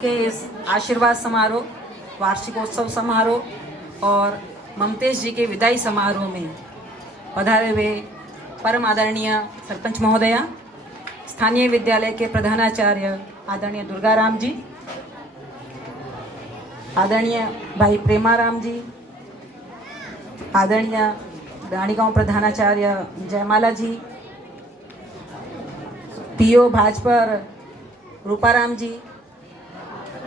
के इस आशीर्वाद समारोह, वार्षिकोत्सव समारोह और ममतेश जी के विदाई समारोह में पधारे हुए परम आदरणीय सरपंच महोदया, स्थानीय विद्यालय के प्रधानाचार्य आदरणीय दुर्गाराम जी, आदरणीय भाई प्रेमाराम जी, आदरणीय रानीगांव प्रधानाचार्य जयमाला जी, पीओ भाजपा रूपाराम जी,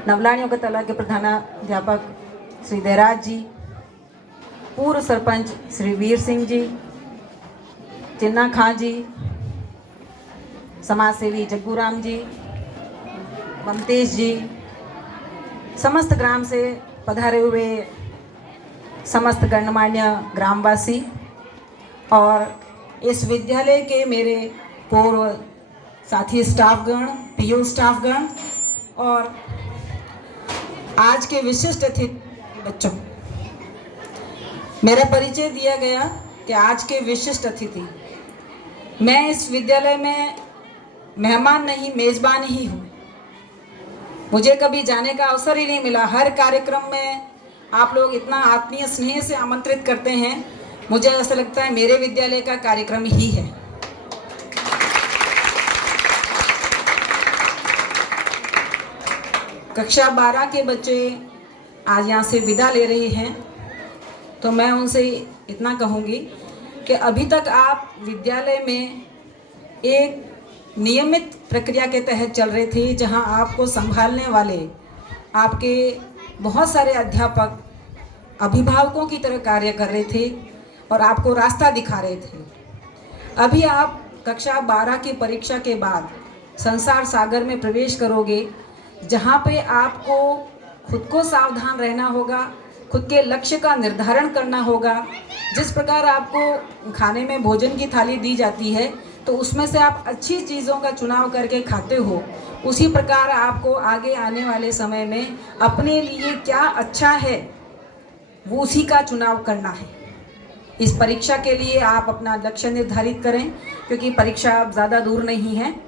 नवलानियों के तला के प्रधानाध्यापक श्री देराज जी, पूर्व सरपंच श्री वीर सिंह जी, चिन्ना खां जी, समाज सेवी जग्गूराम जी, ममतेश जी, समस्त ग्राम से पधारे हुए समस्त गणमान्य ग्रामवासी और इस विद्यालय के मेरे पूर्व साथी स्टाफगण, पीओ स्टाफगण और आज के विशिष्ट अतिथि बच्चों, मेरा परिचय दिया गया कि आज के विशिष्ट अतिथि, मैं इस विद्यालय में मेहमान नहीं मेजबान ही हूँ। मुझे कभी जाने का अवसर ही नहीं मिला। हर कार्यक्रम में आप लोग इतना आत्मीय स्नेह से आमंत्रित करते हैं, मुझे ऐसा लगता है मेरे विद्यालय का कार्यक्रम ही है। कक्षा 12 के बच्चे आज यहाँ से विदा ले रहे हैं, तो मैं उनसे इतना कहूँगी कि अभी तक आप विद्यालय में एक नियमित प्रक्रिया के तहत चल रहे थे, जहाँ आपको संभालने वाले आपके बहुत सारे अध्यापक अभिभावकों की तरह कार्य कर रहे थे और आपको रास्ता दिखा रहे थे। अभी आप कक्षा 12 की परीक्षा के बाद संसार सागर में प्रवेश करोगे, जहाँ पे आपको खुद को सावधान रहना होगा, खुद के लक्ष्य का निर्धारण करना होगा। जिस प्रकार आपको खाने में भोजन की थाली दी जाती है, तो उसमें से आप अच्छी चीज़ों का चुनाव करके खाते हो, उसी प्रकार आपको आगे आने वाले समय में अपने लिए क्या अच्छा है वो उसी का चुनाव करना है। इस परीक्षा के लिए आप अपना लक्ष्य निर्धारित करें, क्योंकि परीक्षा अब ज़्यादा दूर नहीं है,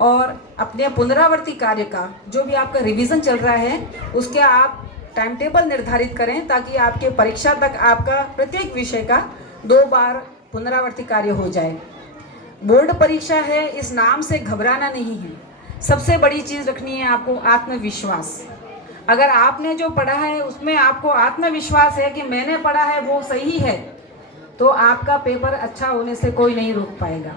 और अपने पुनरावर्ती कार्य का जो भी आपका रिवीजन चल रहा है उसके आप टाइम टेबल निर्धारित करें, ताकि आपके परीक्षा तक आपका प्रत्येक विषय का 2 बार पुनरावर्ती कार्य हो जाए। बोर्ड परीक्षा है, इस नाम से घबराना नहीं है। सबसे बड़ी चीज़ रखनी है आपको आत्मविश्वास। अगर आपने जो पढ़ा है उसमें आपको आत्मविश्वास है कि मैंने पढ़ा है वो सही है, तो आपका पेपर अच्छा होने से कोई नहीं रोक पाएगा।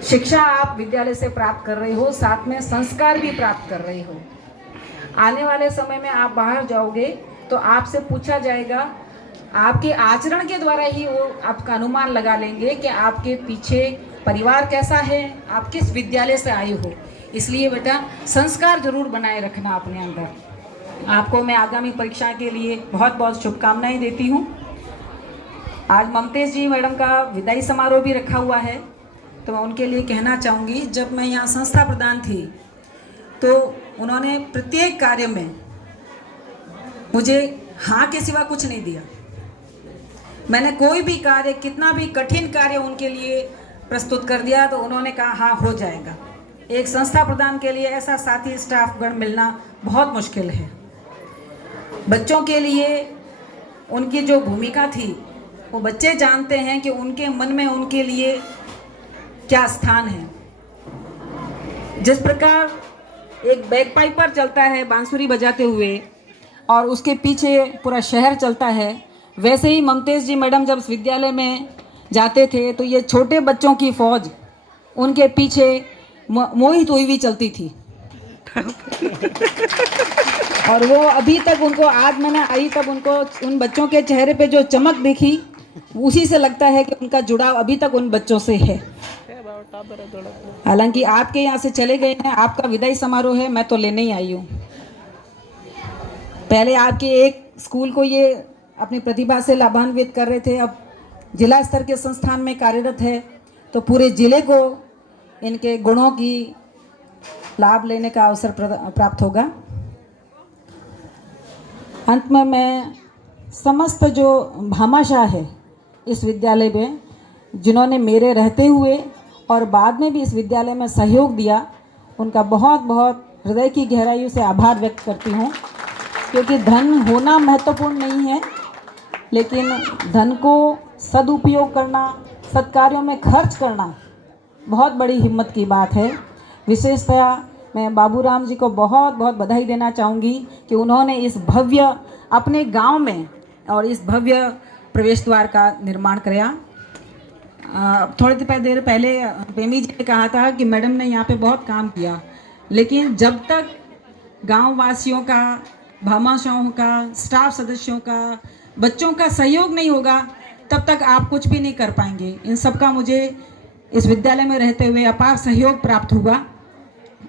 शिक्षा आप विद्यालय से प्राप्त कर रहे हो, साथ में संस्कार भी प्राप्त कर रहे हो। आने वाले समय में आप बाहर जाओगे तो आपसे पूछा जाएगा, आपके आचरण के द्वारा ही वो आपका अनुमान लगा लेंगे कि आपके पीछे परिवार कैसा है, आप किस विद्यालय से आए हो। इसलिए बेटा संस्कार जरूर बनाए रखना अपने अंदर। आपको मैं आगामी परीक्षा के लिए बहुत बहुत शुभकामनाएं देती हूँ। आज ममतेश जी मैडम का विदाई समारोह भी रखा हुआ है, तो मैं उनके लिए कहना चाहूँगी, जब मैं यहाँ संस्था प्रधान थी तो उन्होंने प्रत्येक कार्य में मुझे हाँ के सिवा कुछ नहीं दिया। मैंने कोई भी कार्य, कितना भी कठिन कार्य उनके लिए प्रस्तुत कर दिया तो उन्होंने कहा हाँ हो जाएगा। एक संस्था प्रधान के लिए ऐसा साथी स्टाफगण मिलना बहुत मुश्किल है। बच्चों के लिए उनकी जो भूमिका थी वो बच्चे जानते हैं कि उनके मन में उनके लिए क्या स्थान है। जिस प्रकार एक बैकपाइपर चलता है बांसुरी बजाते हुए और उसके पीछे पूरा शहर चलता है, वैसे ही ममतेश जी मैडम जब इस विद्यालय में जाते थे तो ये छोटे बच्चों की फौज उनके पीछे मोहित हुई भी चलती थी। और वो अभी तक उनको, आज मैंने आई तब उनको, उन बच्चों के चेहरे पे जो चमक दिखी, उसी से लगता है कि उनका जुड़ाव अभी तक उन बच्चों से है। हालांकि आपके यहाँ से चले गए हैं, आपका विदाई समारोह है, मैं तो लेने ही आई हूँ। पहले आपके एक स्कूल को ये अपनी प्रतिभा से लाभान्वित कर रहे थे, अब जिला स्तर के संस्थान में कार्यरत है, तो पूरे जिले को इनके गुणों की लाभ लेने का अवसर प्राप्त होगा। अंत में मैं समस्त जो भामाशाह है इस विद्यालय में, जिन्होंने मेरे रहते हुए और बाद में भी इस विद्यालय में सहयोग दिया, उनका बहुत बहुत हृदय की गहराइयों से आभार व्यक्त करती हूँ, क्योंकि धन होना महत्वपूर्ण नहीं है, लेकिन धन को सदुपयोग करना, सत्कार्यों में खर्च करना बहुत बड़ी हिम्मत की बात है। विशेषतया मैं बाबूराम जी को बहुत बहुत बधाई देना चाहूँगी कि उन्होंने इस भव्य अपने गांव में और इस भव्य प्रवेश द्वार का निर्माण कराया। थोड़ी देर पहले बेमी जी ने कहा था कि मैडम ने यहाँ पे बहुत काम किया, लेकिन जब तक गांव वासियों का, भामाशाहों का, स्टाफ सदस्यों का, बच्चों का सहयोग नहीं होगा, तब तक आप कुछ भी नहीं कर पाएंगे। इन सब का मुझे इस विद्यालय में रहते हुए अपार सहयोग प्राप्त हुआ।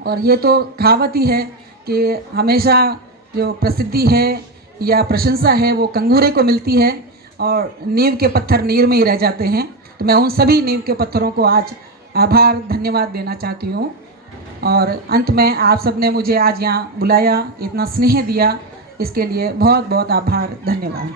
और ये तो कहावत ही है कि हमेशा जो प्रसिद्धि है या प्रशंसा है वो कंगूरे को मिलती है और नींव के पत्थर नीर में ही रह जाते हैं। तो मैं उन सभी नींव के पत्थरों को आज आभार धन्यवाद देना चाहती हूँ। और अंत में आप सब ने मुझे आज यहाँ बुलाया, इतना स्नेह दिया, इसके लिए बहुत बहुत आभार धन्यवाद।